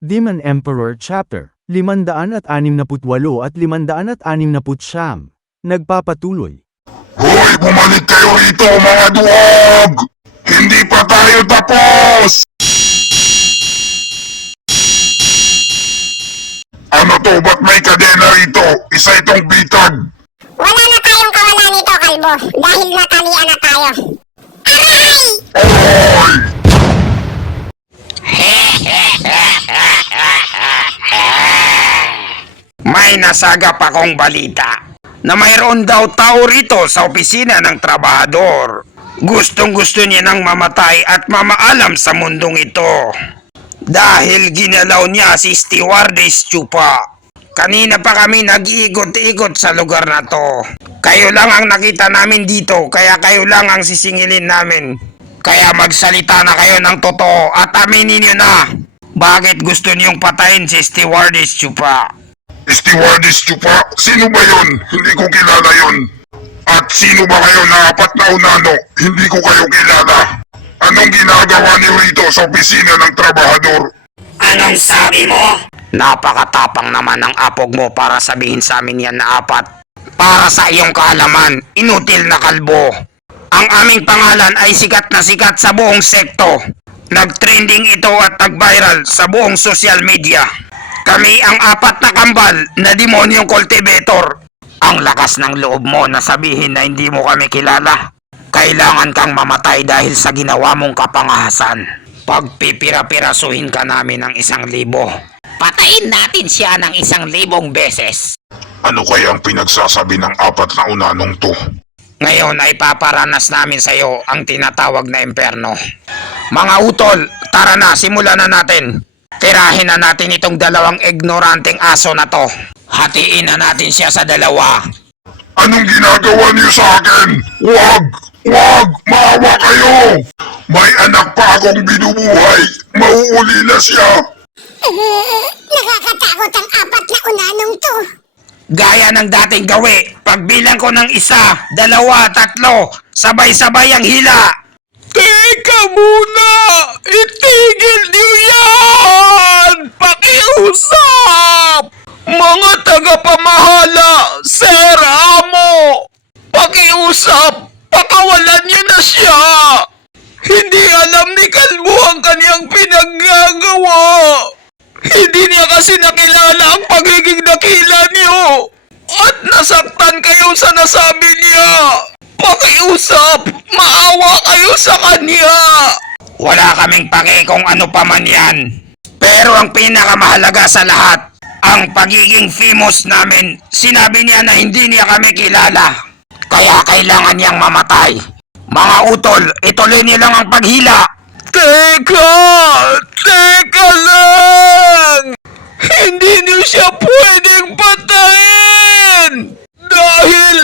Demon Emperor Chapter 568 at 569. Nagpapatuloy. Hoy! Bumalik kayo rito, mga duwag! Hindi pa tayo tapos! Ano to? Ba't may kadena rito? Isa itong bitag! Wala na tayong kawalan nito, Kalbo, dahil natalian na tayo. Aray! Hoy! May nasagap akong balita na mayroon daw tao rito sa opisina ng trabahador. Gustong-gusto niya nang mamatay at mamaalam sa mundong ito. Dahil ginalaw niya si Stewardess Chupa. Kanina pa kami nag-iikot-ikot sa lugar na to. Kayo lang ang nakita namin dito, kaya kayo lang ang sisingilin namin. Kaya magsalita na kayo ng totoo at aminin niyo na. Bakit gusto niyong patayin si Stewardess Chupa? Stewardess Chupa? Sino ba yon? Hindi ko kilala yon. At sino ba kayo na apat na unano? Hindi ko kayo kilala. Anong ginagawa niyo rito sa opisina ng trabahador? Anong sabi mo? Napakatapang naman ng apog mo para sabihin sa amin yan na apat. Para sa iyong kaalaman, inutil na kalbo. Ang aming pangalan ay sikat na sikat sa buong sekto. Nag-trending ito at nag-viral sa buong social media. Kami ang apat na kambal na demonyong cultivator. Ang lakas ng loob mo na sabihin na hindi mo kami kilala. Kailangan kang mamatay dahil sa ginawa mong kapangahasan. Pagpipira-pirasuhin ka namin ng 1,000. Patayin natin siya ng 1,000 beses. Ano kaya ang pinagsasabi ng apat na unanong to? Ngayon ay paparanas namin sa iyo ang tinatawag na imperno. Mga utol, tara na, simulan na natin. Tirahin na natin itong dalawang ignoranteng aso na to. Hatiin na natin siya sa dalawa. Anong ginagawa niyo sa akin? Wag! Wag! Maawa kayo! May anak pa akong binubuhay! Mauuli na siya! Nakakatakot ang apat na unanong to. Gaya ng dating gawi, pagbilang ko ng 1, 2, 3, sabay-sabay ang hila. Teka muna! Itigil niyo yan! Pakiusap! Mga tagapamahala, Sir Amo! Pakiusap! Pakawalan niyo na siya! Hindi alam ni Kalbo ang kanyang pinaggagawa! Hindi niya kasi nakilala ang pagiging dakila niyo! At nasaktan kayo sa nasabi niya! Pakiusap! Maawa kayo sa kanya! Wala kaming pake kung ano pa man yan. Pero ang pinakamahalaga sa lahat, ang pagiging famous namin, sinabi niya na hindi niya kami kilala. Kaya kailangan niyang mamatay. Mga utol, ituloy niyo lang ang paghila. Teka! Teka lang! Hindi niyo siya pwedeng patayin! Dahil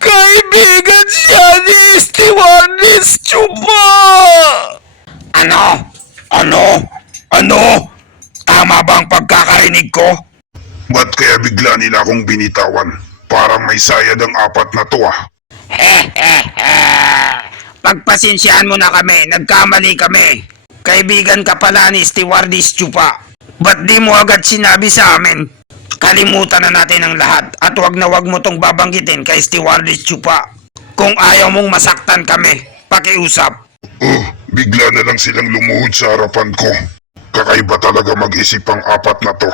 kaibigan siya ni Stewardess Chupa! Ano? Tama ba ang pagkakarinig ko? Ba't kaya bigla nila akong binitawan? Parang may sayad ang apat na to ah. Pagpasensyaan mo na kami, nagkamali kami. Kaibigan ka pala ni Stewardess Chupa. Ba't di mo agad sinabi sa amin? Kalimutan na natin ang lahat at wag na wag mo tong babanggitin kay Stewardess Chupa. Kung ayaw mong masaktan kami, pakiusap. Bigla na lang silang lumuhod sa harapan ko. Kakaiba talaga mag-isip ang apat na to.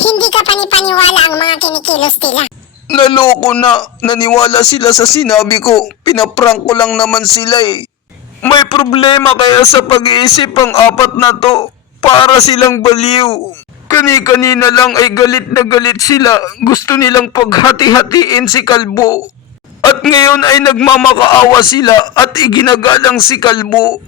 Hindi ka panipaniwala ang mga kinikilos nila. Naloko na. Naniwala sila sa sinabi ko. Pinaprank ko lang naman sila eh. May problema kaya sa pag-iisip ang apat na to. Para silang baliw. Kani-kanina lang ay galit na galit sila. Gusto nilang paghati-hatiin si Kalbo. At ngayon ay nagmamakaawa sila at iginagalang si Kalbo.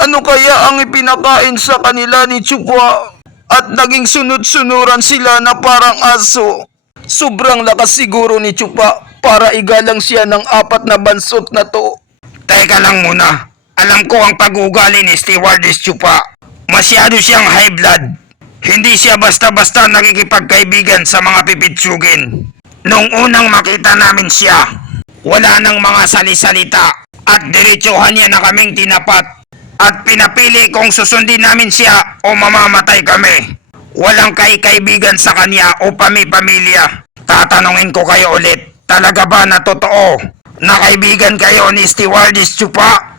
Ano kaya ang ipinakain sa kanila ni Chupa? At naging sunod-sunuran sila na parang aso. Sobrang lakas siguro ni Chupa para igalang siya ng apat na bansot na to. Teka lang muna. Alam ko ang pag-uugali ni Stewardess Chupa. Masyado siyang high blood. Hindi siya basta-basta nakikipagkaibigan sa mga pipitsugin. Nung unang makita namin siya, wala nang mga salisalita at diretsuhan niya na kaming tinapat. At pinapili kung susundin namin siya o mamamatay kami. Walang kaibigan sa kanya o pamilya. Tatanungin ko kayo ulit, talaga ba na totoo na kaibigan kayo ni Stewardess Chupa?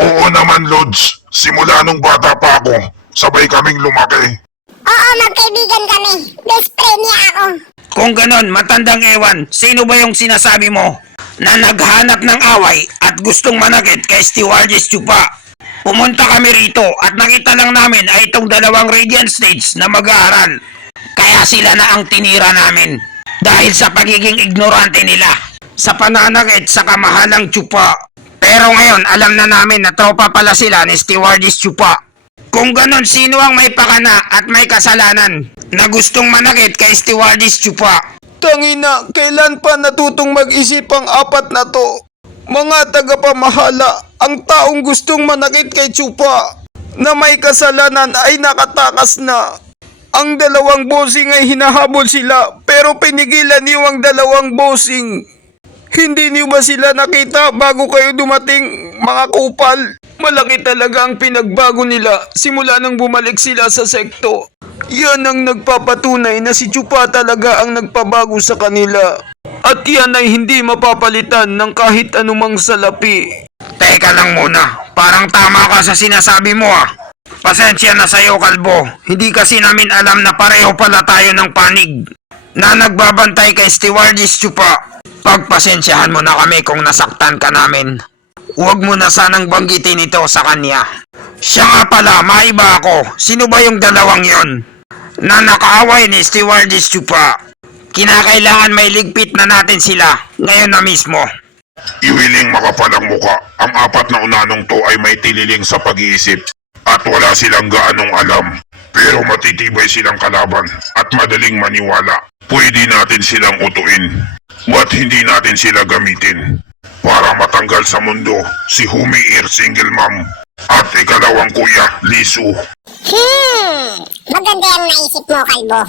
Oo naman, Lods. Simula nung bata pa ako, sabay kaming lumaki. Oo, magkaibigan kami. Best friend niya ako. Kung ganon, matandang ewan, sino ba yung sinasabi mo na naghanap ng away at gustong manakit kay Stewardess Chupa? Pumunta kami rito at nakita lang namin ay itong dalawang Radiant Stage na mag-aaral. Kaya sila na ang tinira namin dahil sa pagiging ignorante nila sa pananakit sa kamahalang Chupa. Pero ngayon alam na namin na tropa pala sila ni Stewardess Chupa. Kung ganon, sino ang may pakana at may kasalanan na gustong manakit kay Stewardess Chupa? Tangina, kailan pa natutong mag-isip ang apat na to? Mga tagapamahala, ang taong gustong manakit kay Chupa na may kasalanan ay nakatakas na. Ang dalawang bossing ay hinahabol sila pero pinigilan niyo ang dalawang bossing. Hindi niyo ba sila nakita bago kayo dumating, mga kupal? Malaki talaga ang pinagbago nila simula nang bumalik sila sa sekto. Yan ang nagpapatunay na si Chupa talaga ang nagpabago sa kanila. At yan ay hindi mapapalitan ng kahit anumang salapi. Teka lang muna, parang tama ka sa sinasabi mo ah. Pasensya na sa'yo, Kalbo. Hindi kasi namin alam na pareho pala tayo ng panig na nagbabantay kay Stewardess Chupa. Pagpasensyahan mo na kami kung nasaktan ka namin. Huwag mo na sanang banggitin ito sa kanya. Siya nga pala, maiba ako. Sino ba yung dalawang yon na nakaaway ni Stewardess Chupa? Kinakailangan may ligpit na natin sila ngayon na mismo. Iwiling makapalang muka, ang apat na unanong to ay may tililing sa pag-iisip at wala silang gaanong alam. Pero matitibay silang kalaban at madaling maniwala. Pwede natin silang utuin. Ba't hindi natin sila gamitin para matanggal sa mundo si Humiir Single Mom at ikalawang kuya Lisu? Maganda yung naisip mo, Kalbo.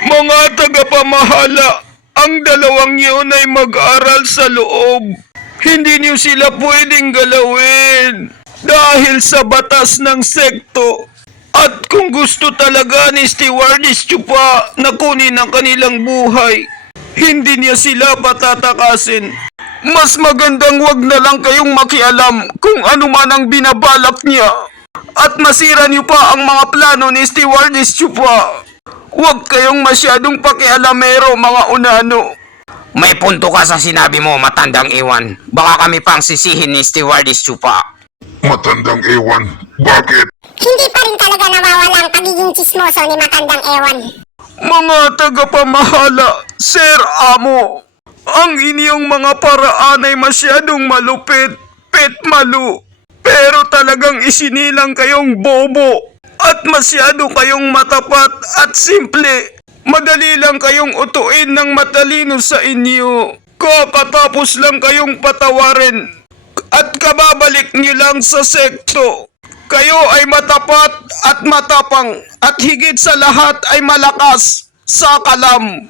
Mga tagapamahala, ang dalawang yun ay mag-aral sa loob. Hindi niyo sila pwedeng galawin dahil sa batas ng sekto. At kung gusto talaga ni Stewardess Chupa na kunin ang kanilang buhay, hindi niya sila patatakasin. Mas magandang wag na lang kayong makialam kung ano man ang binabalak niya. At masira niyo pa ang mga plano ni Stewardess Chupa. Huwag kayong masyadong pakialamero, mga unano. May punto ka sa sinabi mo, matandang iwan. Baka kami pang sisihin ni Stewardess Chupa. Matandang ewan, bakit? Hindi pa rin talaga nawawala ang pagiging chismoso ni Matandang Ewan. Mga tagapamahala, Sir Amo, ang inyong mga paraan ay masyadong malupit, petmalu. Pero talagang isinilang kayong bobo at masyado kayong matapat at simple. Madali lang kayong utuin ng matalino sa inyo. Kakatapos lang kayong patawarin at kababalik niyo lang sa sekto. Kayo ay matapat at matapang at higit sa lahat ay malakas sa kalam.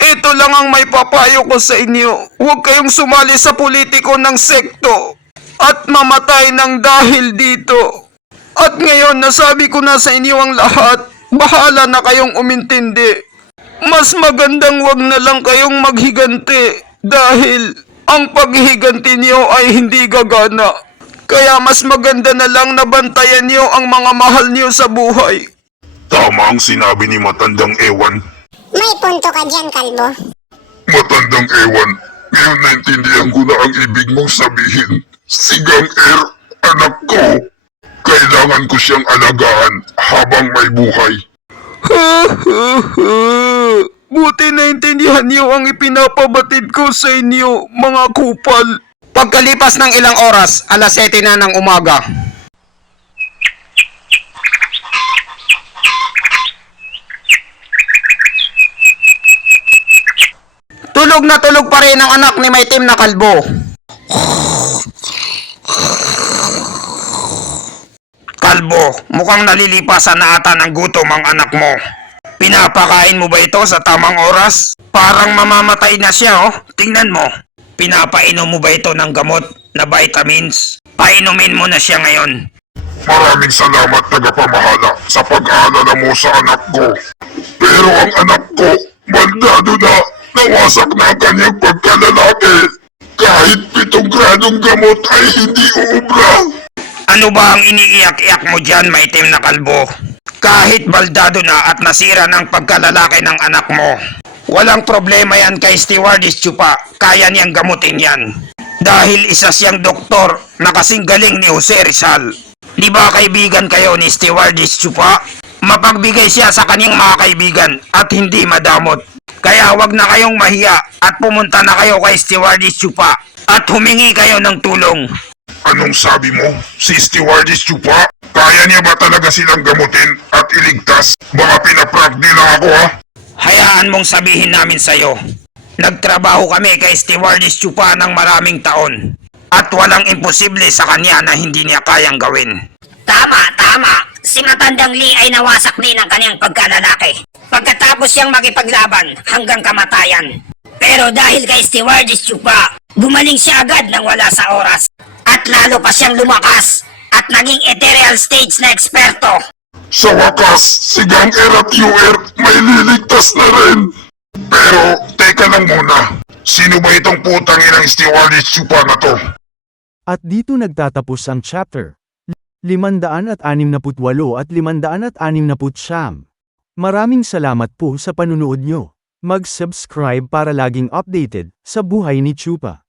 Ito lang ang may papayo ko sa inyo. Huwag kayong sumali sa politiko ng sekto at mamatay ng dahil dito. At ngayon nasabi ko na sa inyo ang lahat, bahala na kayong umintindi. Mas magandang wag na lang kayong maghiganti dahil ang paghihiganti niyo ay hindi gagana. Kaya mas maganda na lang na bantayan niyo ang mga mahal niyo sa buhay. Tama ang sinabi ni Matandang Ewan. May punto ka dyan, Kalbo. Matandang Ewan, ngayon naintindihan ko na ang ibig mong sabihin. Si Gang anak ko. Kailangan ko siyang alagaan habang may buhay. Buti naintindihan niyo ang ipinapabatid ko sa inyo, mga kupal. Pagkalipas ng ilang oras, 7:00 na ng umaga. Tulog na tulog pa rin ang anak ni Maitim na Kalbo. Kalbo, mukhang nalilipasan na ata ng gutom ang anak mo. Pinapakain mo ba ito sa tamang oras? Parang mamamatay na siya, oh. Tingnan mo. Pinapainom mo ba ito ng gamot na vitamins? Painumin mo na siya ngayon. Maraming salamat tagapamahala sa pag-aalala mo sa anak ko. Pero ang anak ko, baldado na, nawasak na ang kanyang pagkalalaki. Kahit 7 gradong gamot ay hindi uubra. Ano ba ang iniiyak-iyak mo dyan, maitim na kalbo? Kahit baldado na at nasira ng pagkalalaki ng anak mo, walang problema yan kay Stewardess Chupa. Kaya niyang gamutin yan. Dahil isa siyang doktor na kasing galing ni Jose Rizal. Di ba kaibigan kayo ni Stewardess Chupa? Mapagbigay siya sa kanyang mga kaibigan at hindi madamot. Kaya wag na kayong mahiya at pumunta na kayo kay Stewardess Chupa at humingi kayo ng tulong. Anong sabi mo? Si Stewardess Chupa? Kaya niya ba talaga silang gamutin at iligtas? Baka pinaprank nila ako ha? Hayaan mong sabihin namin sa'yo. Nagtrabaho kami kay Stewardess Chupa ng maraming taon. At walang imposible sa kanya na hindi niya kayang gawin. Tama, tama. Si Matandang Lee ay nawasak din ang kanyang pagkalalaki. Pagkatapos siyang makipaglaban hanggang kamatayan. Pero dahil kay Stewardess Chupa, gumaling siya agad nang wala sa oras. At lalo pa siyang lumakas at naging ethereal stage na eksperto. Sa wakas, si Gang at UR may liligtas na rin. Pero, teka lang muna. Sino ba itong putang inang Stewardess Chupa na to? At dito nagtatapos ang chapter 568 at 569. Maraming salamat po sa panunood nyo. Mag-subscribe para laging updated sa buhay ni Chupa.